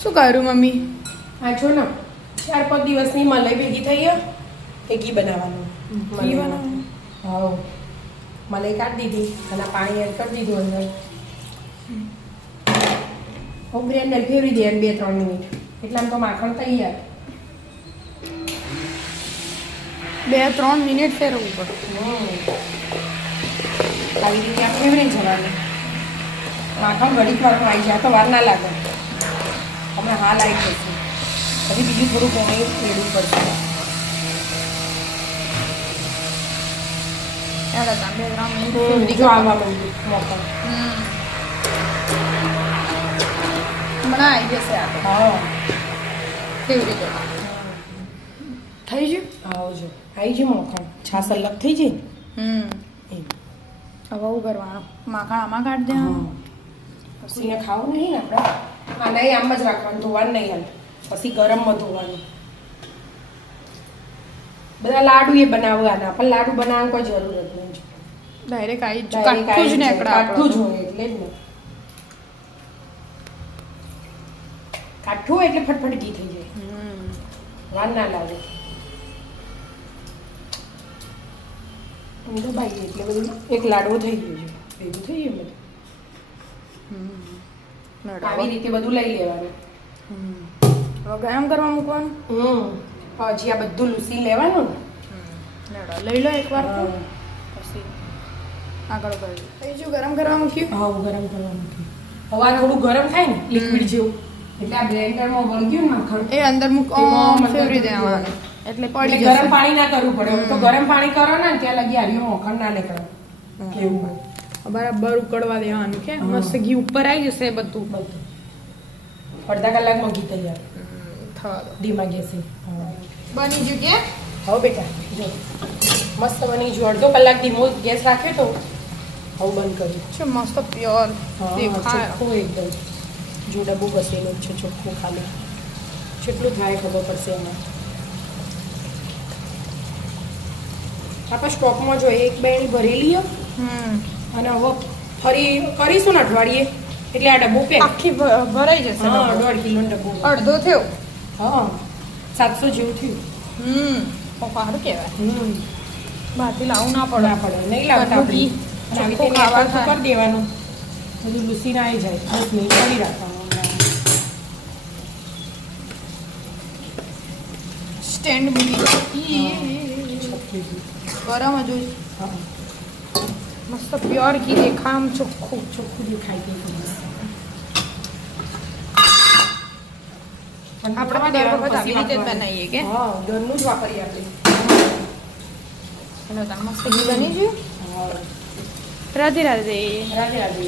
શું કર્યું મમ્મી? હા જો ને 4-5 દિવસની મલાઈ ભેગી થઈ એ ઘી બનાવવાનું. ઘી બનાવવાનું? હા, મલાઈ કાઢી દીધી અને પાણી એડ કરી દીધું અંદર. હું બ્લેન્ડર ફેરવી દે 2-3 મિનિટ એટલામાં તો માખણ તૈયાર. 2-3 મિનિટ ફેરવવું પડે. આવી રીતે આપણે ફેરવી જવાનું. માખણ ઘડીક વારમાં આવી જાય તો વાર ના લાગે. હમણાં હાલ આવી જશે. પછી બીજું થોડું પાણી રેડવું પડશે. ચાલો તમે 2-3 મિનિટ જો આવવા માંડ્યું મોકલ. હમણાં આવી જશે આ તો. હા કેવી રીતે થઈ ગયું? આવજો આવી જાય મોકલ. છાસ અલગ થઈ જાય એમ. હવે હું કરવાનું? માખણ આમાં કાઢી દેવાનું? પછી ખાવું નહીં ને આપણે આ નહીં આમ જ રાખવાનું, ધોવાનું નહીં હાલ. પછી ગરમમાં ધોવાનું. બધા લાડુ એ બનાવવાના પણ લાડુ બનાવવાની કોઈ જરૂર જ નહીં. ડાયરેક્ટ આવી જ Direct કાઠું જ આવી જાય. નીકળે કાઠું જ હોય એટલે જ ને. કાઠું હોય એટલે ફટફટ ઘી થઈ જાય. વાર ના લાગે. દબાઈએ એટલે બધું એક લાડવો થઈ ગયો છે. ભેગું થઈ ગયું બધું. આવી રીતે બધું લઈ લેવાનું. હવે ગરમ કરવા મૂકવાનું? પછી આ બધું લૂસી લેવાનું ને. લઈ લો એકવાર તો પછી આગળ કરી થઈ ગયું. ગરમ કરવા મૂક્યું? હા ગરમ કરવા મૂક્યું. હવે આ થોડું ગરમ થાય ને લિક્વિડ જેવું એટલે આ બ્લેન્ડરમાં વળગ્યું ને માખણ એ અંદર મૂક ફેરવી દેવાનું એટલે પડી ગરમ જશે. પાણી ના કરવું પડે. તો ગરમ પાણી કરો ને ત્યાં લગી હારીઓ મોખણ ના નીકળે કેવું હોય. બરાબર ઉકળવા દેવાનું કે મસ્ત ઘી ઉપર આવી જશે બધું. બધું અડધા કલાકમાં ઘી તૈયાર. થવા દો. ધીમા ગેસે. બની ગયું કે? હવે બેટા જો મસ્ત બની ગયું. અડધો કલાક ધીમો ગેસ રાખ્યો તો હવે બંધ કર્યું. છે મસ્ત પ્યોર દેખાય. ચોખ્ખું એકદમ. જો ડબ્બું બસેલું જ છે ચોખ્ખું. ખાલી કેટલું થાય ખબર પડશે એમાં. આપણે સ્ટોકમાં જોઈએ એક બેણી ભરેલી અને હવે ફરી કરીશું ને અઠવાડિયે એટલે આ ડબ્બો પેક. આખી ભરાઈ જશે. હા 1.5 કિલોનો ડબ્બો. અડધો થયો. હા 700 જેવું થયું. સારું કહેવાય. બહારથી લાવવું ના પડે. ના પડે નહીં લાવતા આપણે. અને આવી રીતે ખાવા મેં કરી દેવાનું. બધું લૂસીને આવી જાય 10 મિનિટ કરી રાખવાનું. સ્ટેન્ડ મૂકી ગરમ જ હોય. હા મસ્ત પ્યોર ઘી દેખાય આમ ચોખ્ખું. ચોખ્ખું દેખાય તે આપણે દર વખત આવી રીતે જ બનાવીએ કે? હા ઘરનું જ વાપરીએ આપણે. મસ્ત ઘી બની ગયું. હા રાધે રાધે. રાધે રાધે.